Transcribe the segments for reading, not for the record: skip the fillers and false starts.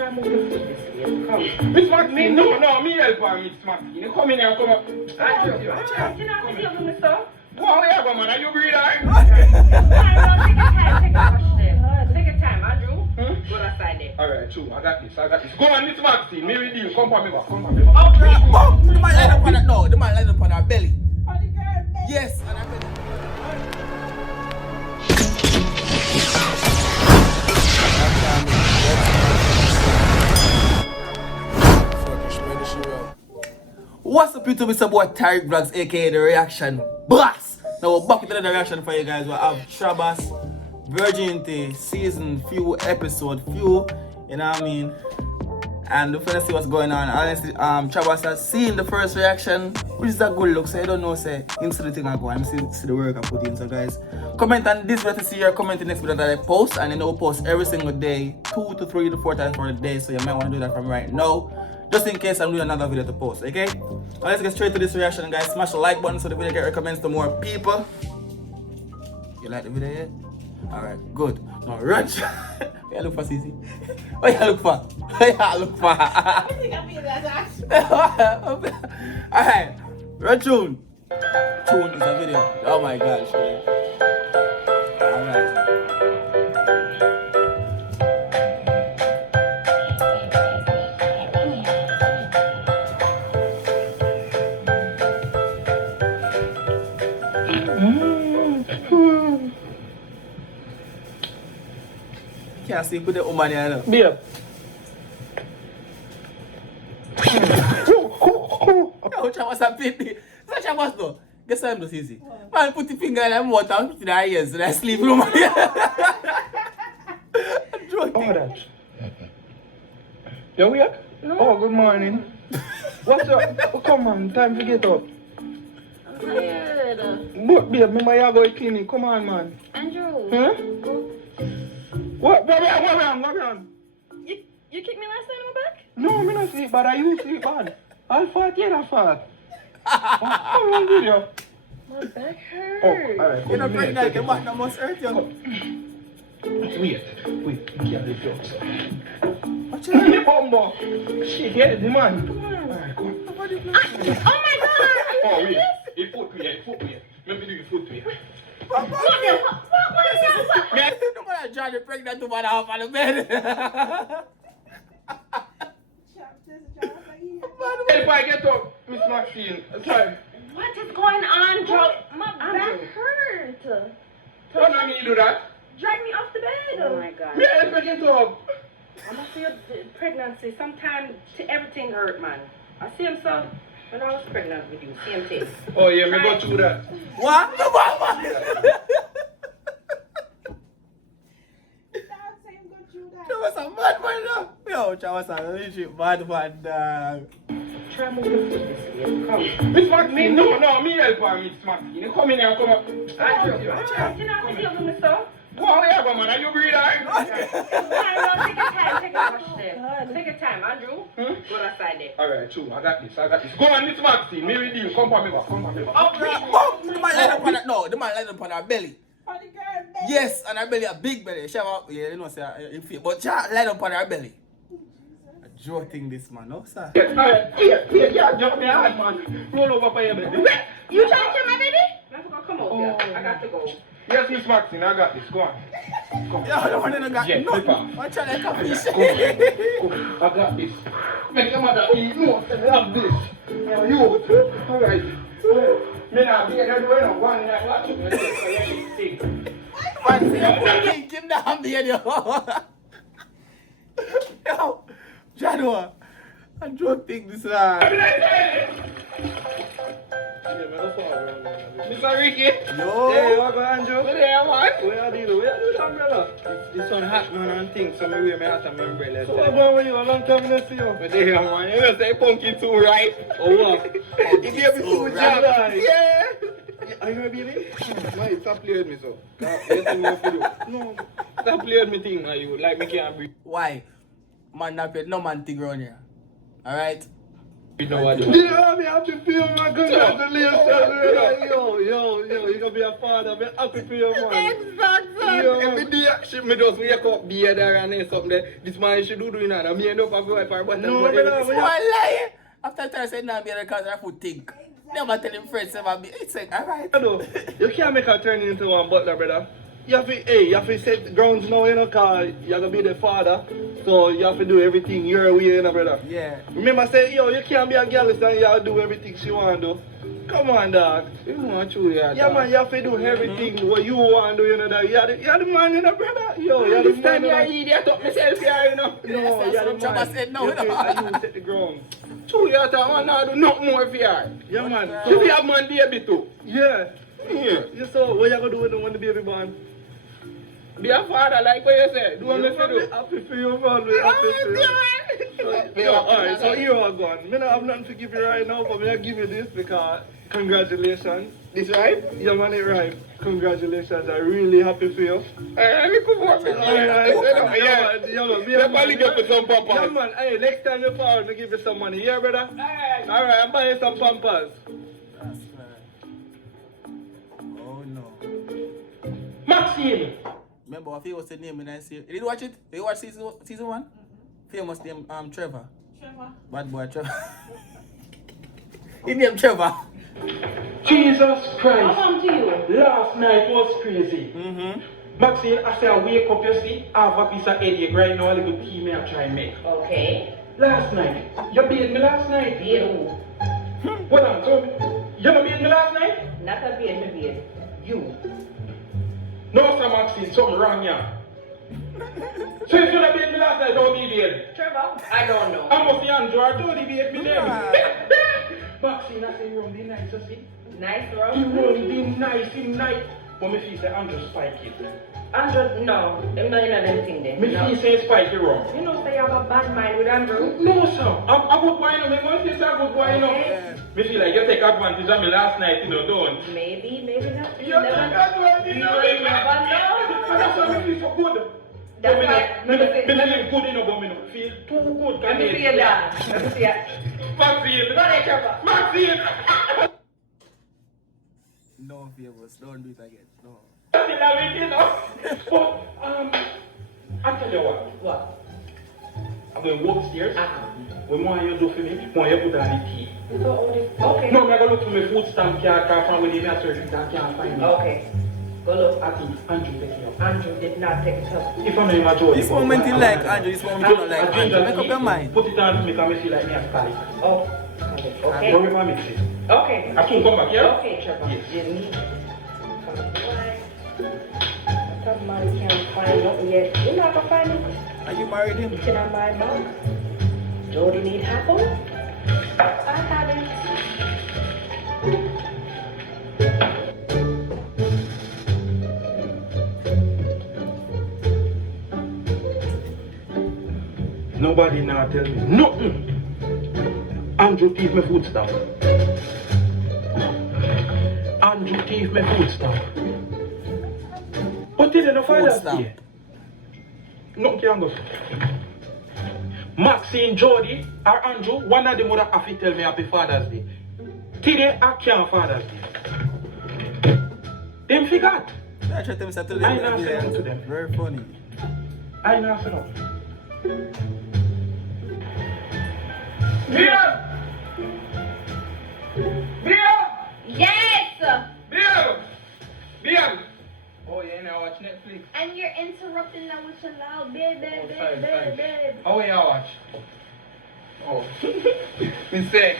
Try and move the foot this way. Come. Miss Maxine, no, me help her, Miss Maxine. You come in here, come up. Andrew, can I have you with me, sir? Wow, yeah, man, are you breathing? Take your time, Andrew. Go outside there. Alright, true, I got this. Go on, Miss Maxine, me with you. Come for me back. Oh, the man line up on that. No, the man line up on her belly. On the girl belly. Yes, on her belly. What's up, YouTube? It's your boy Tyrekevlogs, aka The Reaction Boss. Now we're back with another reaction for you guys. We have Trabass, Virginity, season few, episode few, you know what I mean? And we're gonna see what's going on. Honestly, Trabass has seen the first reaction, which is a good look, so I don't know, say, him see the thing I go, I'm see the work I put in. So guys, comment on this video to see your comment in the next video that I post, and then I will post every single day, 2 to 3 to 4 times for the day, so you might want to do that from right now, just in case I'm doing another video to post, okay? Now let's get straight to this reaction, guys. Smash the like button so the video get recommended to more people. You like the video yet? Alright, good. Now run. What you look for, Cece? What you look for? What you look for? I think I'm being that Alright, run tune. Tune is a video. Oh my gosh. Alright. Can't see put the woman here now. Beer. Which one was a pity? Such a was though. Guess I'm not easy. Man, put the finger in the water and put it in her ears and I sleep room. I'm joking. Oh, that. You awake? No. Oh, good morning. What's up? Oh, come on, time to get up. I'm tired. But, babe, me might go to clinic. Come on, man. Andrew. Huh? Go. What wrong? You kicked me last night on my back? No, me not sleep bad. I you sleep bad. I'll fart, yeah, I fart. How long did you? My back hurt. Oh, alright. You're not pregnant, your back must hurt you. Wait, can't lift you up, sir. What's Hey, your bumbo. Shit, get the man. Come on. Alright, go on. Oh my god! Oh, wait. He foot me. Maybe do your foot me. What? man? No man trying to pregnant woman off on the bed. If I get up, Miss Maxine, sorry. What is going on, Joe? My back hurt. What do you mean you do that? Drag me off the bed. Oh my god. Yeah, if I get up. I must see pregnancy. Sometimes everything hurt, man. I see him so when I was pregnant with you. Same thing. Oh, yeah, me go through that. What? Trabass a mad man now. Yo, Trabass a legit bad man, dog. Try and move the foot this way. Come. Miss Maxine, no, me help her, Miss Maxine. You come in here, come up. Andrew, can I have you with me, sir? Wow, yeah, man, are you breathing? Take your time, Andrew. Go outside there. Alright, true, I got this. Go on, Miss Maxine, me with you. Come for me back. Oh, the man line up on that. No, the man line up on her belly. On the girl belly. Yes, on her belly, a big belly. She have a, yeah, you know, say, but she line up on her belly. A joking this man, no, sir. Yes, alright, yeah, jump me hard, man. Roll over for your baby. You trying to kill my baby? I forgot come out here. I got to go. Yes, Miss Maxine, I got this. Go on. Come. Yeah, the one that got Yeah, nothing. flip off. Watch out like a fish. Come. I got this. Make your mother eat. No, I have this. You. Alright. Me not be there doing one night. Watch it. Man, see, I'm thinking down there, yo. Yo, Jadwa. I don't think this, Mr. Ricky. Yo. Hey, what go Andrew? Good day, man. Where are you? Where are you, umbrella? This one hot, man, and things, so I wear my hat and my umbrella. So what going with you? A long time no see you. Good day, man. You know, say pumpkin too, right? Oh, what? He gave me two right. jobs. Yeah. Are you a baby? Man, stop playing with me, so. You tell me what to do. No. Stop playing with me thing, man. You like me can't breathe. Why? Man, not paid no man thing around here. Alright? You know what? Yeah, I'm happy for you, man. Congratulations, man. Yo, you gonna be a father. I'm happy for you, man. Yo. Every day, she me just wake up, be there and then something there. This man she do doing that. I mean, up for wife, but No, brother. Why lie? After I said now, be because I would think. Never tell him friends about me. It's like, alright. You can't make her turn into one butler, brother. You have to set the grounds now, you know, cause you're gonna be the father. So you have to do everything your way, you know, brother. Yeah. Remember, say, yo, you can't be a girl and you have to do everything she want to do. Come on, dog. You know true, yeah. Yeah, man, you have to do everything what you want to do, you know, that. You're the man, you know, brother. Yo, you're the This man. time you're idiot up myself here, you know. No, you're the Trabass man. said no, You you know. you set the ground. True, you have to want to do nothing more for her. Yeah, man. You be a man baby too. Yeah. Yeah. You saw what you gonna do when the baby born? Be a father like what you say. Do what me Yeah, say do. man, happy for you, man. We happy for you. Yo, alright, so here I go. I don't have nothing to give you right now, but I give you this because congratulations. This right? Yeah, man, it right. Congratulations. I'm really happy for you. Look what me. Alright, Yeah. yeah, man. You probably get for some Yeah, pampers. man. Hey, next time you fall, me give you some money. Yeah, brother? Alright, I'm buying some pampers. That's right. Oh no. Maxine. Remember what famous name when I see it? Did you watch it? Did you watch season 1? Famous name Trevor. Trevor. Bad boy Trevor. He named Trevor. Jesus Christ. How to you? Last night was crazy. Maxine, I say I wake up, you see, I have a piece of headache right now, a little tea me I try and make. Okay. Last night. You beat me last night? Beard who? Hold on, so you not beat me last night? Not a beard, me beard. You. No, sir, Maxine, something wrong here. So if you not beat me last night, don't be beat. Trevor? I don't know. I must be Andrew, I told you beat me then. Maxine, I say you run the nice, you see? Nice, You bro. run the nice in night. But me feel say Andrew spike it. Andrew, no. I'm not in anything there. Me No. feel say spike it wrong. You know, say you have a bad mind with Andrew. No, sir. I'm good boy, you know. Me want to say I'm good boy, you know. Okay. Me feel like you take advantage of me last night, you know, don't. Maybe, maybe not. You take advantage You of me. never know. And that's why me feel so good. That's Me why- me feel good, you know, but me no feel too good. Let me see your dad. Let me see your... Maxine. Go there, Trevor. Maxine. No favors. Don't do it again. No. Maxine, I mean, you know. But, I tell you what. What? I'm going to walk upstairs. What more you do for me? More you put on the tea. Okay. No, I'm going to look for my food stamp card from when they made surgery that can't find me. Okay. Go look. I think Andrew take it up. Andrew did not take it up. If I know him George. This moment you like Andrew, this moment you don't like Andrew. Make up your mind. Put it on to make me feel like me as Cali. Oh. Okay. Don't remember mix it. Okay. I soon come back, yeah? Okay, Trevor. Yes. You need. Somebody can't find nothing yet. You're not gonna find it. Are you married him? Can I buy mug? Jody need apple? I have it. Nobody now tell me nothing. Andrew thief my food stamp. Andrew thief my food stamp. But today no Father's stamp. Day. Nothing can go. Maxine, Jody, or Andrew, one of them would have to tell me happy Father's Day. Today I can't Father's Day. Them forgot. I try to tell me something. I know something to them. Very funny. I know so. Beer! Beer! Yes! Beer! Beer! Oh, yeah, now watch Netflix. And you're interrupting them with your loud babe, babe, Oh, sorry, babe, sorry. babe, babe. Oh, yeah, watch. Oh. Mistake.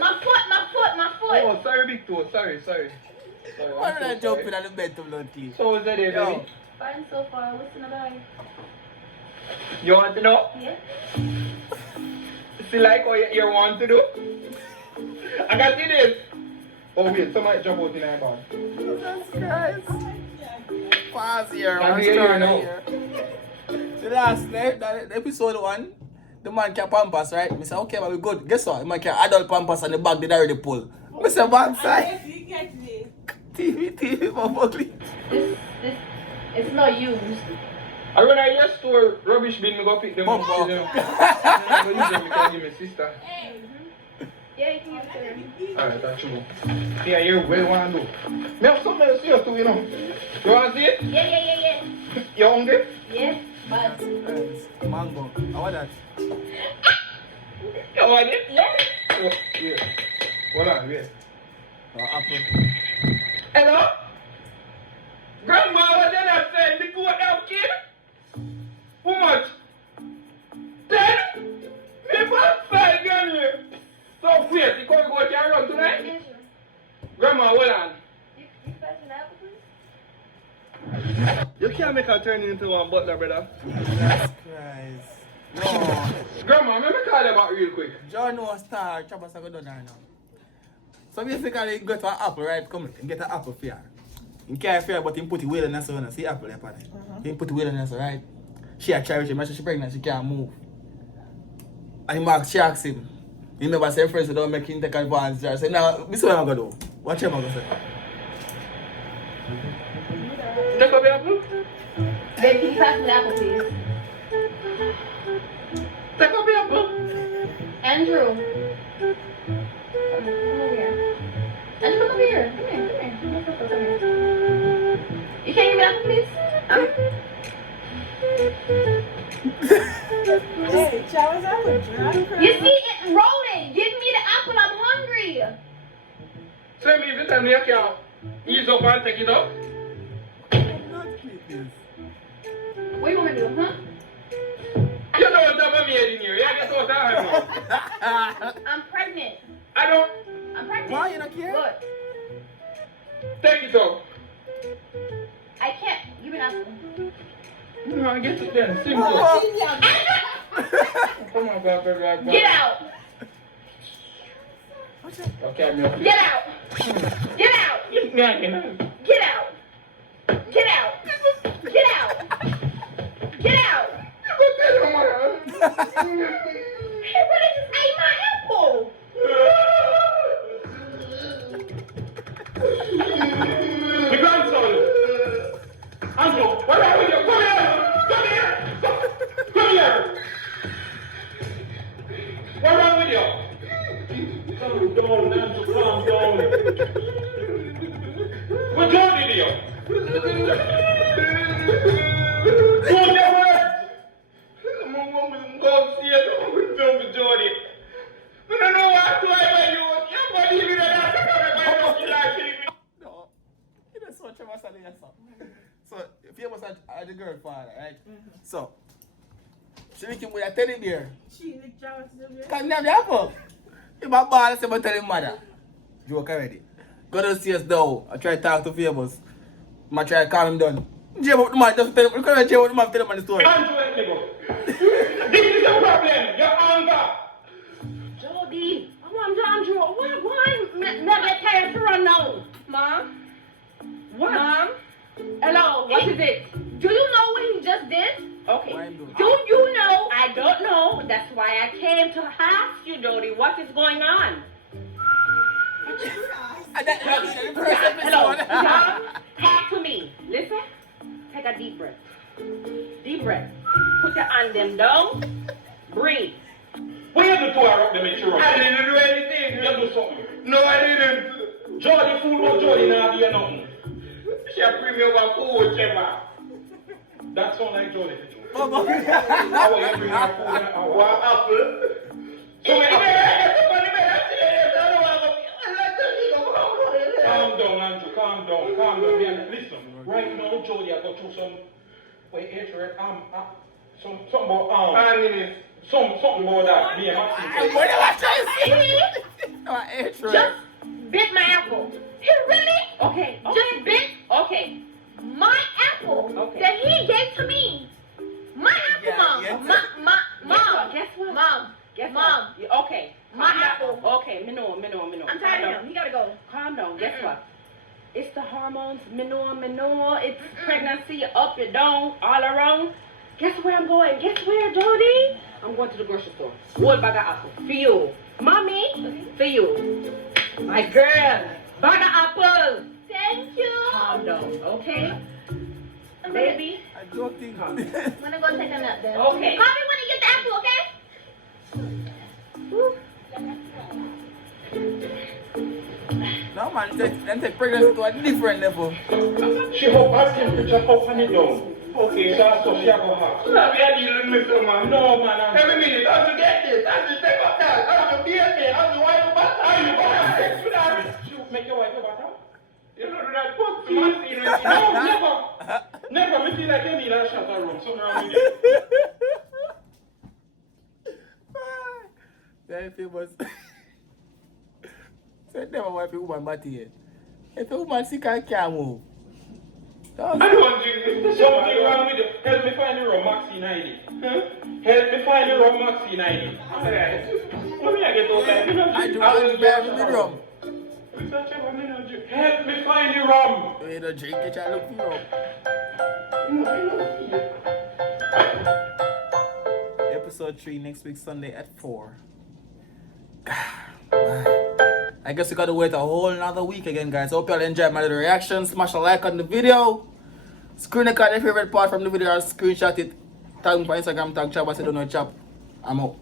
My foot. Oh, sorry, big toe. Sorry. Why don't I jump in on the bed to blood clean? So, is that it, Yo. baby? Fine so far. What's in the bag? You want to know? Yeah? See, like what you want to do? I got it in. Oh, wait, somebody jump out in my bag. Jesus Christ. Pause here. Can One we hear story you now? here. The last night, that episode 1, the man can pampas, right? I say, okay, but we good. Guess what? The man can adult pampas and the bag did already pull. I say, one side. You get this. TV, my ugly. This, it's not used. I when I just store rubbish bin, me go pick them up. Bumbo. You know. I go use them because give me sister. Yeah, you can use it. Alright, that's true. Yeah, you well want to do. Me have something else here too, you know. You want to see it? Yeah. You hungry? Yes, but. Mango. How about that? You want it? Yes. Oh, yeah. Hold on, wait. Apple. Hello? Grandma, what did I say? The goat have kid? How much? 10? Me bought 5 here. So wait, you come go to your run tonight? Yes, sir. Grandma, hold on. You fetch an apple, please? You can't make her turn into one butler, brother. Jesus Christ. No. Grandma, let me call you back real quick. John no star. Trabass go down there now. So basically, you go to an apple, right? Come and get an apple for you. You can't fear, but you put the wheel in her, so see apple there, partner. You put the wheel in her, so right? She a try with him, she's pregnant, she can't move. And she asks him. He never say friends, so don't make him take advantage. I say, now, this is what I'm going to do. Watch him, I'm going to say. Take up your apple? Baby, can you pass me the apple, please? Take up your apple? Andrew. Come over here. Andrew, come over here. Come here. Come here. You can't give me the apple, please? Hey, Trabass, I'm a drunk. You see it rolling. Give me the apple. I'm hungry. Send me every time you can ease up and take it up. What you want me to do, huh? You know what I'm made in here. You get what I'm about. I'm pregnant. I don't. I'm pregnant. Why you not care? Look, Take it up. I can't. Give me an apple. No, I get it then. Simple. Come on, baby. Get out. Okay, I'm your Get out. Get out. Get out. Get out. Get out. Get out. Hey, what is this? Ate my apple. The grandson. Andrew, what are you doing? Come here. Come here. What's wrong with you? Calm down, Andrew. Calm down. What's wrong with you? Do your work. Go see it. Don't be Jody. No, what do I you? You're going to leave it at that. No. You know, so Trabass and your son. So, if you must have the girl father, right? So, she lick him with a teddy bear. She licked Trabass to the Can't have the apple. If my ball, say, tell him mother. Joke already. Go to see us though. I try to talk to Famous. I try to calm him down. Jay, but the man just tell him. Look at Jay, what the man tell him on the story. Andrew, let me go. This is your problem. Your anger. Jody, Andrew, why never tired to run now? Mom? What? Mom? Hello, what is it? Do you know what he just did? Okay. Why him do it? Do you know? I don't know. That's why I came to ask you, Jody, what is going on? Hello, John, talk to me. Listen, take a deep breath. Deep breath. Put your hand them down. Breathe. What you do to her up to make sure? I didn't do anything. You do something. No, I didn't. Jody food was Jody now be nothing. She had bring me over food, Chema. That sound like Jody to you. Oh, How will you bring her food and hour? What apple? So we calm down, Andrew, calm down. Man, listen, right now, Jody, I got through some, wait, hatred, something about, something about that, me and Maxine. What am I trying to say? Just bit my apple. He really? Okay. Just bit Okay. my apple Okay. that he gave to me. My apple, Yeah, mom. yeah. Mom. Guess what? Mom. Guess Mom. what? Yeah, okay. My Calm down. apple. Okay, me know. I'm tired of him. He gotta go. Calm down. Guess what? It's the hormones. Me know. It's pregnancy, up and down, all around. Guess where I'm going? Guess where, Jody? I'm going to the grocery store. Whole bag of apple. For you. Mommy, for you. My girl. Bag of apple. Thank you. Calm down, okay? Baby, joking. I'm gonna go take a nap then. Okay. Call me when you get the apple, okay? No man, them take pregnancy to a different level. She hope her temperature up and it down. Okay, so that's what she have to have. You have to deal with me, so man. No, man. Every minute, as you get this, as you take up that, as you beat me, as you wipe your back, as you go and sex with her. She make your wife your butter? You know that put No, never. Never. Me feel like you need a shot of rum. Something wrong with you. Very famous. Said never wipe a woman body yet. If a woman sick and can't move. I don't drink this. Something wrong with you. Help me find the rum Maxine ID. Help me find the rum Maxine ID. Alright. Let me get over there. I do not bear with the rum. Help me find the rum. You don't drink it, I look for rum. Episode 3 next week Sunday at 4. I guess we gotta wait a whole another week again, guys. Hope y'all enjoyed my little reaction. Smash a like on the video. Screen record your favorite part from the video or screenshot it. Tag me on Instagram, tag Trabass, I don't know chap. I'm out.